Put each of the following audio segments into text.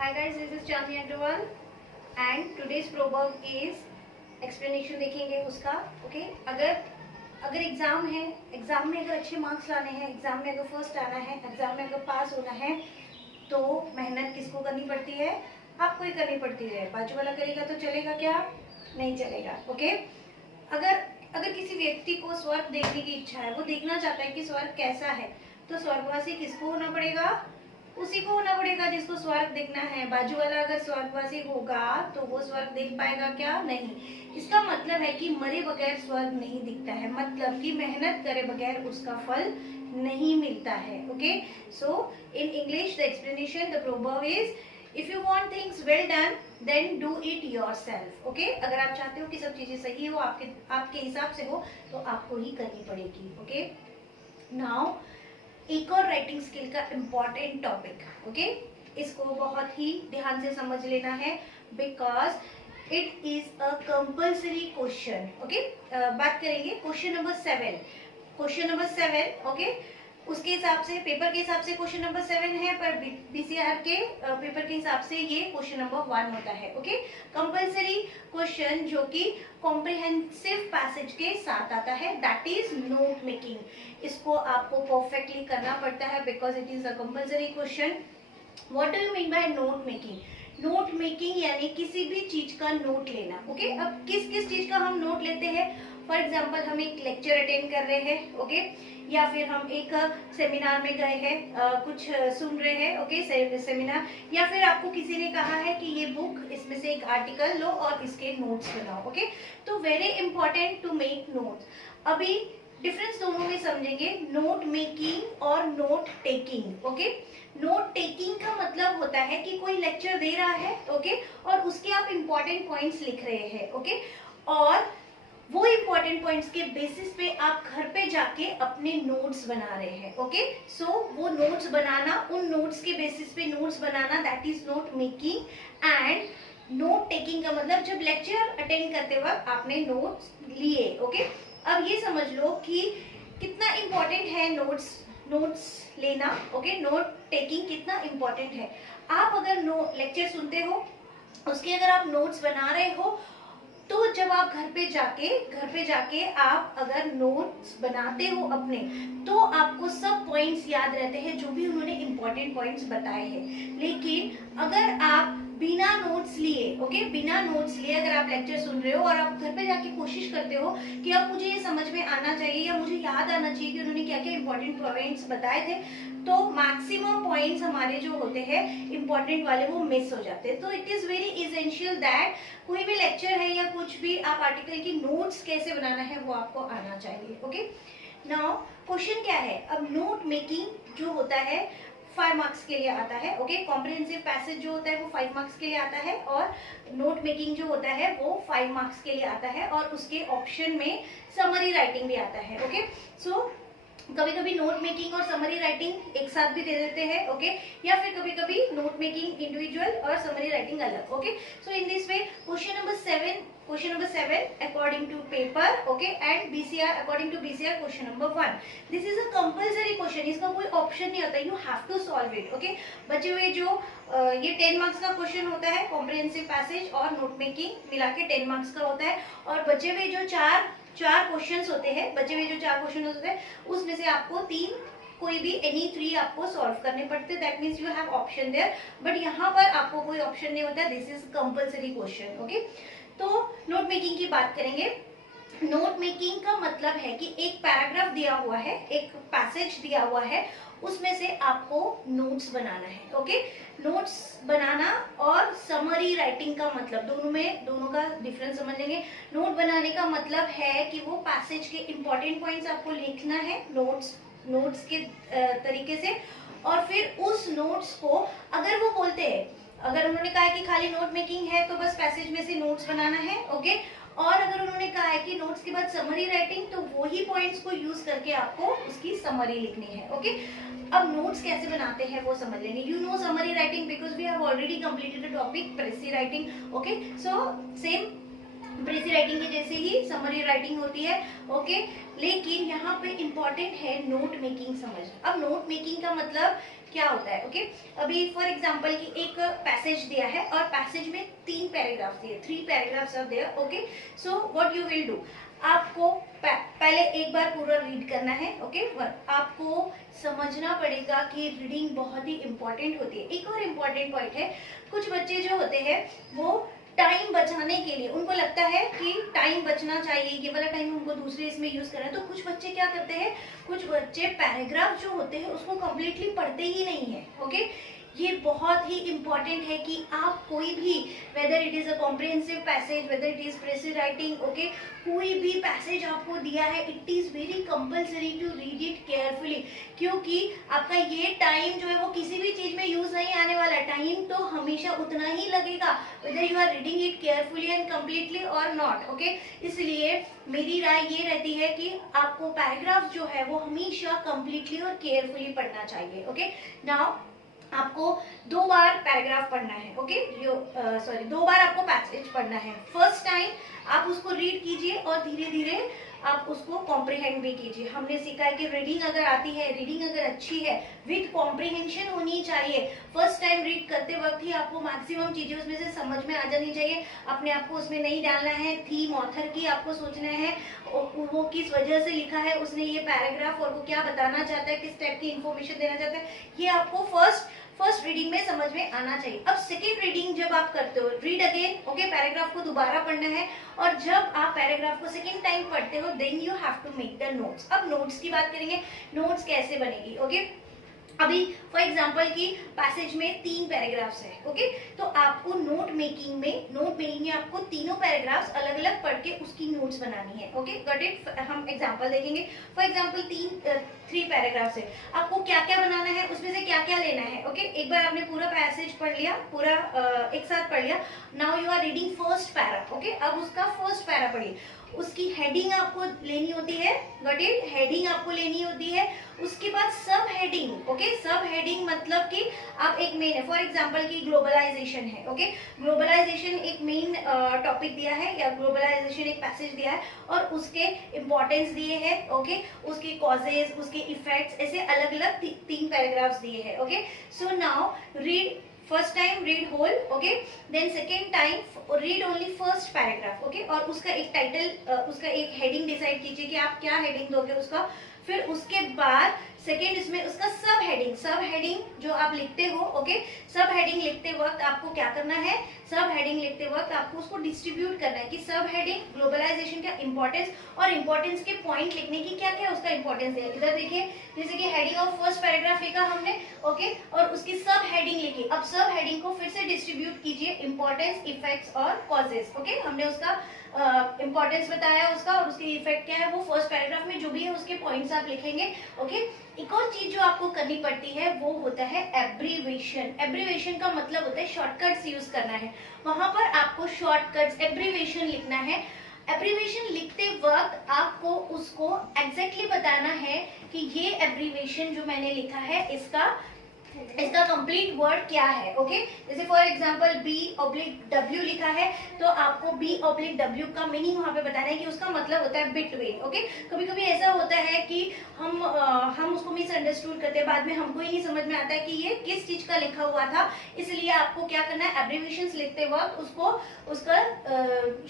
Hi guys, this is Chandni Agrawal and today's proverb is explanation देखेंगे उसका. Okay अगर exam है, exam में अगर अच्छे मार्क्स लाने हैं, एग्जाम में अगर फर्स्ट आना है, एग्जाम में अगर पास होना है तो मेहनत किसको करनी पड़ती है? आपको ही करनी पड़ती है. बाजू वाला करेगा तो चलेगा क्या? नहीं चलेगा. ओके अगर किसी व्यक्ति को स्वर्ग देखने की इच्छा है, वो देखना चाहता है कि स्वर्ग कैसा है, तो स्वर्गवासी किसको होना पड़ेगा? उसी को होना पड़ेगा जिसको स्वर्ग देखना है. बाजू वाला अगर स्वर्गवासी होगा तो वो स्वर्ग देख पाएगा क्या? नहीं. इसका मतलब है कि मरे बगैर स्वर्ग नहीं दिखता है, मतलब कि मेहनत करे बगैर उसका फल नहीं मिलता है. Okay, so in English the explanation, the proverb is if you want things well done then do it yourself. Okay, अगर आप चाहते हो कि सब चीजें सही हो, आपके हिसाब से हो, तो आपको ही करनी पड़ेगी. ओके, नाउ एक और राइटिंग स्किल का इम्पॉर्टेंट टॉपिक. ओके, इसको बहुत ही ध्यान से समझ लेना है because it is a compulsory question. Okay, बात करेंगे क्वेश्चन नंबर 7. ओके, उसके हिसाब से, पेपर के हिसाब से क्वेश्चन नंबर 7 है, पर बीसीआर के पेपर के हिसाब से ये क्वेश्चन नंबर 1 होता है. ओके, कंपल्सरी क्वेश्चन जो कि कॉम्प्रिहेंसिव पैसेज के साथ आता है, दैट इज नोट मेकिंग. इसको आपको परफेक्टली करना पड़ता है because it is a compulsory question. What do you mean by note making? Note making यानी किसी भी चीज का नोट लेना. ओके, अब किस किस चीज का हम नोट लेते हैं? फॉर एग्जाम्पल, हम एक लेक्चर अटेंड कर रहे हैं, ओके, या फिर हम एक सेमिनार में गए हैं, कुछ सुन रहे हैं, ओके, सेमिनार, या फिर आपको किसी ने कहा है कि ये बुक, इसमें से एक आर्टिकल लो और इसके नोट्स बनाओ. ओके, तो very important to make notes. अभी डिफरेंस दोनों में समझेंगे, नोट मेकिंग और note taking. Okay, note taking का मतलब होता है कि कोई लेक्चर दे रहा है, ओके, और उसके आप इंपॉर्टेंट पॉइंट्स लिख रहे हैं, ओके, और वो इंपॉर्टेंट पॉइंट्स के बेसिस पे आप घर पे जाके अपने नोट्स बना रहे हैं. ओके, सो वो नोट्स बनाना, उन नोट्स के बेसिस पे notes banana, that is note making. And note taking का मतलब जब लेक्चर अटेंड करते वक्त आपने नोट्स लिए. ओके, अब ये समझ लो कि कितना इंपॉर्टेंट है नोट्स लेना. ओके, नोट टेकिंग कितना इंपॉर्टेंट है. आप अगर लेक्चर सुनते हो, उसके अगर आप नोट्स बना रहे हो, तो जब आप घर पे जाके आप अगर नोट्स बनाते हो अपने, तो आपको सब पॉइंट्स याद रहते हैं जो भी उन्होंने इंपॉर्टेंट पॉइंट्स बताए हैं. लेकिन अगर आप बिना नोट्स लिए, ओके, बिना नोट्स लिए अगर आप लेक्चर सुन रहे हो और आप घर पे जाके कोशिश करते हो कि अब मुझे ये समझ में आना चाहिए या मुझे याद आना चाहिए कि उन्होंने क्या क्या इंपॉर्टेंट पॉइंट्स बताए थे, तो मैक्सिमम पॉइंट्स हमारे जो होते हैं इंपॉर्टेंट वाले, वो मिस हो जाते हैं. तो it is very essential that कोई भी लेक्चर है या कुछ भी आप आर्टिकल की नोट्स कैसे बनाना है वो आपको आना चाहिए. ओके, नाउ क्वेश्चन क्या है? अब नोट मेकिंग जो होता है 5 मार्क्स के लिए आता है. ओके, कॉम्प्रिहेंसिव पैसेज जो होता है वो 5 मार्क्स के लिए आता है, और नोट मेकिंग जो होता है वो 5 मार्क्स के लिए आता है, और उसके ऑप्शन में समरी राइटिंग भी आता है. ओके, सो कभी कभी नोट मेकिंग और समरी राइटिंग एक साथ भी दे देते हैं, ओके, या फिर कभी कभी नोट मेकिंग इंडिविजुअल और समरी राइटिंग अलग. Okay, so in this way question number 7 according to paper, okay, and BCR according to BCR question number 1. This is a compulsory question, इसका कोई ऑप्शन नहीं होता, you have to solve it. Okay, बचे हुए जो ये 10 marks का question होता है, कॉम्प्रिहेंसिव पैसेज और नोट मेकिंग मिला के 10 मार्क्स का होता है, और बचे हुए जो चार क्वेश्चंस होते हैं, उसमें से आपको 3, कोई भी एनी 3 आपको सॉल्व करने पड़ते हैं. That means you have option there, but यहाँ पर आपको कोई ऑप्शन नहीं होता. This is compulsory question. Okay, तो नोट मेकिंग की बात करेंगे. नोट मेकिंग का मतलब है कि एक पैराग्राफ दिया हुआ है, एक पैसेज दिया हुआ है, उसमें से आपको नोट्स बनाना है. ओके, नोट्स बनाना और समरी राइटिंग का मतलब, दोनों का डिफरेंस समझ लेंगे. नोट बनाने का मतलब है कि वो पैसेज के इंपॉर्टेंट पॉइंट्स आपको लिखना है नोट्स के तरीके से, और फिर उस नोट्स को, अगर वो बोलते हैं, अगर उन्होंने कहा है कि खाली नोट मेकिंग है तो बस पैसेज में से नोट्स बनाना है, ओके, और अगर उन्होंने कहा है कि नोट्स के बाद समरी राइटिंग, तो वही पॉइंट्स को यूज करके आपको उसकी समरी लिखनी है. ओके, अब नोट्स कैसे बनाते हैं वो समझ लेंगे. You know summary writing because we have already completed the topic precis writing. Okay, so same precis writing के जैसे ही समरी राइटिंग होती है. ओके, लेकिन यहाँ पे इंपॉर्टेंट है नोट मेकिंग समझ. अब नोट मेकिंग का मतलब क्या होता है। ओके, अभी फॉर एग्जांपल कि एक पैसेज दिया है और पैसेज में 3 पैराग्राफ दिए, 3 paragraphs are there. Okay, so what you will do, आपको पहले एक बार पूरा रीड करना है। ओके, आपको समझना पड़ेगा कि रीडिंग बहुत ही इंपॉर्टेंट होती है। एक और इम्पॉर्टेंट पॉइंट है, कुछ बच्चे जो होते हैं वो टाइम बचाने के लिए, उनको लगता है कि टाइम बचना चाहिए, ये वाला टाइम हमको दूसरे इसमें यूज करना है, तो कुछ बच्चे क्या करते हैं, कुछ बच्चे पैराग्राफ जो होते हैं उसको कंप्लीटली पढ़ते ही नहीं है। ओके, ये बहुत ही इंपॉर्टेंट है कि आप कोई भी, whether it is a comprehensive passage, whether it is precis writing, okay, कोई भी पैसेज आपको दिया है, it is very compulsory to read it carefully, क्योंकि आपका ये टाइम जो है वो किसी भी चीज में यूज नहीं आने वाला, टाइम तो हमेशा उतना ही लगेगा whether you are reading it carefully and completely और नॉट। ओके, इसलिए मेरी राय ये रहती है कि आपको पैराग्राफ जो है वो हमेशा कंप्लीटली और केयरफुली पढ़ना चाहिए। ओके, नाउ आपको 2 बार पैराग्राफ पढ़ना है। ओके, सॉरी 2 बार आपको पैसेज पढ़ना है। फर्स्ट टाइम आप उसको रीड कीजिए और धीरे धीरे आप उसको कॉम्प्रिहेंड भी कीजिए। हमने सीखा है कि रीडिंग अगर आती है, रीडिंग अगर अच्छी है, विद कॉम्प्रिहेंशन होनी चाहिए। फर्स्ट टाइम रीड करते वक्त ही आपको मैक्सिमम चीजें उसमें से समझ में आ जानी चाहिए, अपने आप को उसमें नहीं डालना है। थीम ऑथर की आपको सोचना है, वो किस वजह से लिखा है उसने ये पैराग्राफ और वो क्या बताना चाहता है, किस टाइप की इंफॉर्मेशन देना चाहता है, ये आपको फर्स्ट रीडिंग में समझ में आना चाहिए। अब सेकेंड रीडिंग जब आप करते हो, रीड अगेन, ओके, पैराग्राफ को दोबारा पढ़ना है, और जब आप पैराग्राफ को सेकेंड टाइम पढ़ते हो then you have to make the notes. अब नोट्स की बात करेंगे, नोट्स कैसे बनेगी। ओके, अभी फॉर एग्जाम्पल की पैसेज में 3 पैराग्राफ्स है। ओके, तो आपको नोट मेकिंग में आपको तीनों पैराग्राफ्स अलग अलग पढ़ के उसकी नोट्स बनानी है। Okay, got it. हम एग्जांपल देखेंगे। फॉर एग्जांपल 3 पैराग्राफ्स है, आपको क्या क्या बनाना है, उसमें से क्या क्या लेना है। ओके, एक बार आपने पूरा पैसेज पढ़ लिया, पूरा एक साथ पढ़ लिया, now you are reading first para. Okay, अब उसका फर्स्ट पैरा पढ़िए, उसकी हेडिंग आपको लेनी होती है। गॉट इट, हेडिंग आपको लेनी होती है। उसके बाद सब हेडिंग। ओके, सब हेडिंग मतलब कि आप एक मेन है, फॉर एग्जांपल की ग्लोबलाइजेशन है। ओके, ग्लोबलाइजेशन एक मेन टॉपिक दिया है, या ग्लोबलाइजेशन एक पैसेज दिया है और उसके इंपॉर्टेंस दिए हैं। ओके, उसके कॉजेज, उसके इफेक्ट्स, ऐसे अलग अलग 3 पैराग्राफ्स दिए हैं। Okay, so now read first time, read whole. Okay, then second time read only first paragraph. Okay, और उसका एक टाइटल, उसका एक हेडिंग डिसाइड कीजिए कि आप क्या हेडिंग दोगे उसका। फिर उसके बाद सेकेंड इसमें उसका सब हेडिंग जो आप लिखते हो। ओके, सब हेडिंग लिखते वक्त आपको क्या करना है, सब हेडिंग लिखते वक्त आपको उसको डिस्ट्रीब्यूट करना है कि सब हेडिंग ग्लोबलाइजेशन का इंपॉर्टेंस और इंपॉर्टेंस के पॉइंट लिखने की क्या क्या उसका इंपॉर्टेंस है। इधर देखिए, जैसे कि हेडिंग ऑफ फर्स्ट पैराग्राफ लिखा हमने। ओके, और उसकी सब हेडिंग लिखी। अब सब हेडिंग को फिर से डिस्ट्रीब्यूट कीजिए, इंपॉर्टेंस, इफेक्ट्स और कॉजेस। ओके, हमने उसका इंपॉर्टेंस बताया उसका, और उसके इफेक्ट क्या है वो फर्स्ट पैराग्राफ में जो भी है उसके पॉइंट्स आप लिखेंगे। ओके, एक और चीज जो आपको करनी पड़ती है वो होता है एब्रीवेशन। एब्रीवेशन का मतलब होता है शॉर्टकट्स यूज करना है, वहां पर आपको शॉर्टकट्स, एब्रीवेशन लिखना है। एब्रीवेशन लिखते वक्त आपको उसको एग्जैक्टली बताना है कि ये एब्रीवेशन जो मैंने लिखा है इसका कंप्लीट वर्ड क्या है। ओके, जैसे फॉर एग्जांपल B/W लिखा है, तो आपको B/W का मीनिंग वहां पे बताना है कि उसका मतलब होता है बिटवीन। ओके, कभी कभी ऐसा होता है कि हम उसको मिसअंडरस्टूड करते हैं, बाद में हमको ही नहीं समझ में आता है कि ये किस चीज का लिखा हुआ था। इसलिए आपको क्या करना है, एब्रीवेशंस लिखते वक्त उसका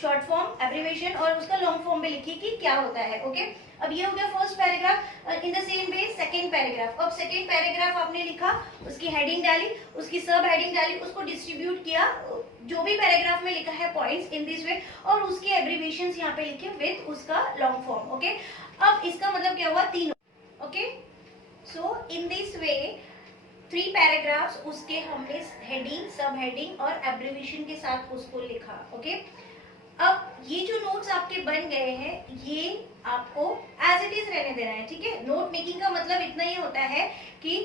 शॉर्ट फॉर्म एब्रीवेशन और उसका लॉन्ग फॉर्म में लिखिए कि क्या होता है। ओके, अब ये हो गया first paragraph. In the same way second paragraph, अब सेकंड पैराग्राफ आपने लिखा, उसकी हेडिंग डाली, उसकी सब हेडिंग डाली, उसको डिस्ट्रीब्यूट किया, जो भी पैराग्राफ में लिखा है पॉइंट्स इन दिस वे, और उसकी एब्रीविएशंस यहाँ पे लिखे विद उसका लॉन्ग फॉर्म। ओके, अब इसका मतलब क्या हुआ, 3। Okay, so in this way 3 paragraphs, उसके हमने हेडिंग, सब हेडिंग और एब्रीविएशन के साथ उसको लिखा। ओके, अब ये जो नोट्स आपके बन गए हैं ये आपको एज इट इज रहने देना है। ठीक है, नोट मेकिंग का मतलब इतना ही होता है कि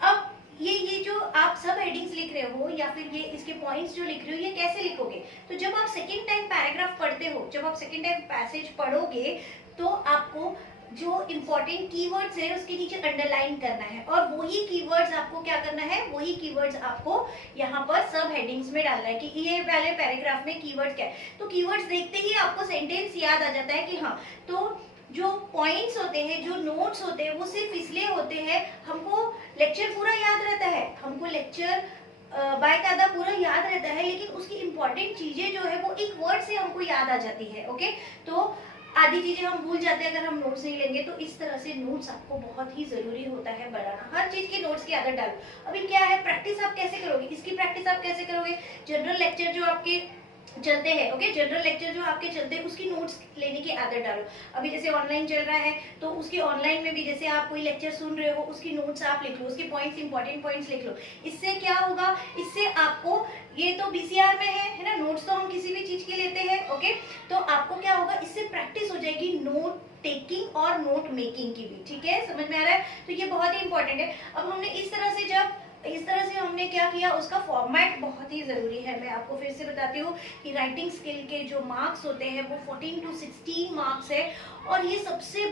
अब ये जो आप सब हेडिंग्स लिख रहे हो या फिर ये इसके पॉइंट्स जो लिख रहे हो ये कैसे लिखोगे, तो जब आप सेकेंड टाइम पैराग्राफ पढ़ते हो, जब आप सेकेंड टाइम पैसेज पढ़ोगे तो आपको जो इंपॉर्टेंट कीवर्ड्स है उसके नीचे अंडरलाइन करना है, और वही कीवर्ड्स आपको क्या करना है, वही कीवर्ड्स आपको यहाँ पर सब हेडिंग्स में डालना है कि ये पहले पैराग्राफ में कीवर्ड क्या है। तो कीवर्ड्स देखते ही आपको सेंटेंस याद आ जाता है कि हाँ, तो जो पॉइंट्स होते हैं, जो नोट्स होते हैं, वो सिर्फ इसलिए होते हैं, हमको लेक्चर पूरा याद रहता है, हमको लेक्चर बाकायदा पूरा याद रहता है, लेकिन उसकी इंपॉर्टेंट चीजें जो है वो एक वर्ड से हमको याद आ जाती है। ओके, तो आधी चीजें हम भूल जाते हैं अगर हम नोट्स नहीं लेंगे। तो इस तरह से नोट्स आपको बहुत ही जरूरी होता है बनाना, हर चीज की नोट्स की आदत डालो। अभी क्या है, प्रैक्टिस आप कैसे करोगे, इसकी प्रैक्टिस आप कैसे करोगे, जनरल लेक्चर जो आपके चलते हैं, ओके, जनरल लेक्चर जो आपके चलते हैं उसकी नोट्स लेने की आदत डालो। अभी जैसे ऑनलाइन चल रहा है तो उसकी ऑनलाइन में भी जैसे आप कोई लेक्चर सुन रहे हो उसकी नोट्स आप लिख लो, उसके पॉइंट्स, इंपॉर्टेंट पॉइंट्स लिख लो। इससे क्या होगा, इससे आपको, ये तो बीसीआर में है ना, नोट्स तो हम किसी भी चीज के लेते हैं, ओके, तो आपको क्या होगा, इससे प्रैक्टिस हो जाएगी नोट टेकिंग और नोट मेकिंग की भी। ठीक है, समझ में आ रहा है, तो ये बहुत ही इंपॉर्टेंट है। अब हमने इस तरह से हमने क्या किया, उसका फॉर्मेट बहुत ही जरूरी है। मैं आपको फिर से बताती हूँ कि राइटिंग स्किल के जो मार्क्स होते हैं वो 14 to 16 मार्क्स है, और ये सबसे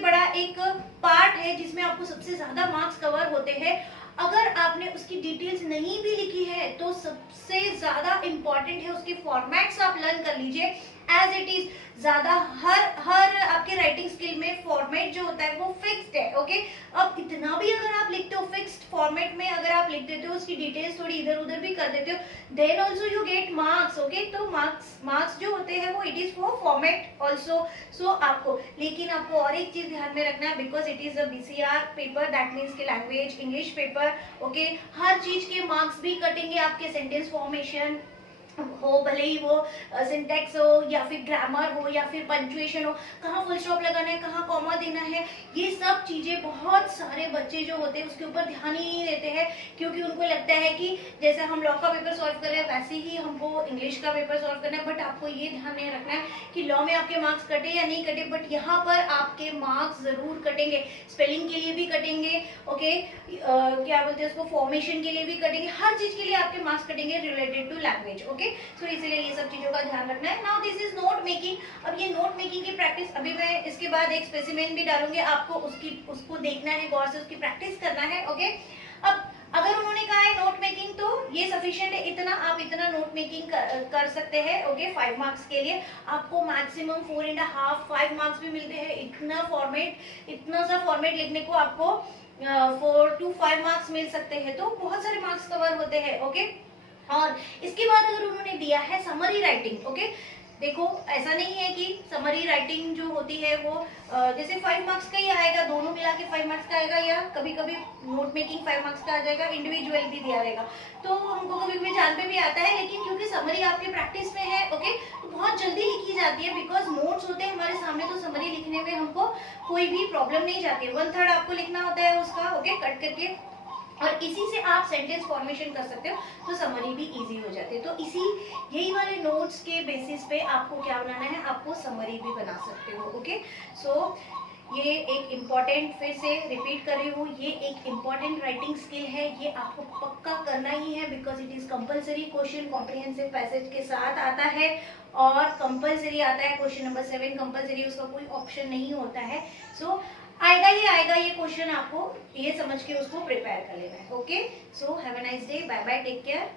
बड़ा एक पार्ट है जिसमें आपको सबसे ज्यादा मार्क्स कवर होते हैं। अगर आपने उसकी डिटेल्स नहीं भी लिखी है तो सबसे ज्यादा इंपॉर्टेंट है उसके फॉर्मेट्स आप लर्न कर लीजिए एज इट इज। ज्यादा हर आपके राइटिंग स्किल में फॉर्मेट जो होता है वो फिक्स्ड है। ओके, अब इतना भी अगर आप लिखते हो फिक्स्ड फॉर्मेट में, अगर आप लिख देते हो, उसकी डिटेल्स थोड़ी इधर उधर भी कर देते हो, then also you get marks. Okay, तो मार्क्स जो होते हैं वो it is for format also. So आपको, लेकिन आपको और एक चीज ध्यान में रखना है, because it is a BCR paper, that means के लैंग्वेज इंग्लिश पेपर। ओके, हर चीज के मार्क्स भी कटेंगे, आपके सेंटेंस फॉर्मेशन हो, भले ही वो सिंटेक्स हो या फिर ग्रामर हो या फिर पंक्चुएशन हो, कहाँ फुल स्टॉप लगाना है, कहाँ कॉमा देना है, ये सब चीजें बहुत सारे बच्चे जो होते हैं उसके ऊपर ध्यान ही नहीं देते हैं, क्योंकि उनको लगता है कि जैसे हम लॉ का पेपर सॉल्व कर रहे हैं वैसे ही हमको इंग्लिश का पेपर सॉल्व करना है। बट आपको ये ध्यान नहीं रखना है कि लॉ में आपके मार्क्स कटे या नहीं कटे, बट यहाँ पर आपके मार्क्स जरूर कटेंगे, स्पेलिंग के लिए भी कटेंगे, ओके, क्या बोलते हैं उसको, फॉर्मेशन के लिए भी कटेंगे, हर चीज के लिए आपके मार्क्स कटेंगे रिलेटेड टू लैंग्वेज। ओके, सो इसलिए ये सब चीजों का ध्यान रखना है। Now this is note making. अब ये नोट मेकिंग की प्रैक्टिस, अभी मैं इसके बाद एक स्पेसिमेन भी डालूंगी, आपको उसको देखना है, गौर से उसकी प्रैक्टिस करना है। ओके, अब अगर उन्होंने कहा है नोट मेकिंग तो ये सफिशिएंट है, इतना आप इतना नोट मेकिंग कर सकते हैं। ओके, 5 मार्क्स के लिए आपको मैक्सिमम 4.5 5 मार्क्स भी मिलते हैं। इतना सा फॉर्मेट लिखने को आपको 4 to 5 मार्क्स मिल सकते हैं, तो बहुत सारे मार्क्स कवर होते हैं। ओके, और इसके बाद अगर उन्होंने दिया है समरी राइटिंग, ओके, देखो ऐसा नहीं है कि समरी राइटिंग जो होती है वो जैसे 5 मार्क्स का ही आएगा, दोनों मिला के 5 मार्क्स का आएगा, या कभी कभी नोट मेकिंग 5 मार्क्स का आ जाएगा, इंडिविजुअल भी दिया रहेगा, तो हमको कभी कभी जान पे भी आता है। लेकिन क्योंकि समरी आपके प्रैक्टिस में है, ओके, तो बहुत जल्दी लिखी जाती है, बिकॉज नोट्स होते हैं हमारे सामने, तो समरी लिखने में हमको कोई भी प्रॉब्लम नहीं जाती है। 1/3 आपको लिखना होता है उसका, ओके, कट करके, और इसी से आप सेंटेंस फॉर्मेशन कर सकते हो, तो समरी भी इजी हो जाती है। तो यही वाले नोट्स के बेसिस पे आपको क्या बनाना है, आपको समरी भी बना सकते हो। ओके, सो ये एक इम्पॉर्टेंट, फिर से रिपीट कर रही हूँ, ये एक इम्पॉर्टेंट राइटिंग स्किल है, ये आपको पक्का करना ही है, because it is compulsory. Question comprehensive passage के साथ आता है, और कंपल्सरी आता है, क्वेश्चन नंबर 7 कंपल्सरी, उसका कोई ऑप्शन नहीं होता है। सो आएगा ही आएगा ये क्वेश्चन, आपको ये समझ के उसको प्रिपेयर कर लेना है। Okay, so have a nice day, bye bye, take care.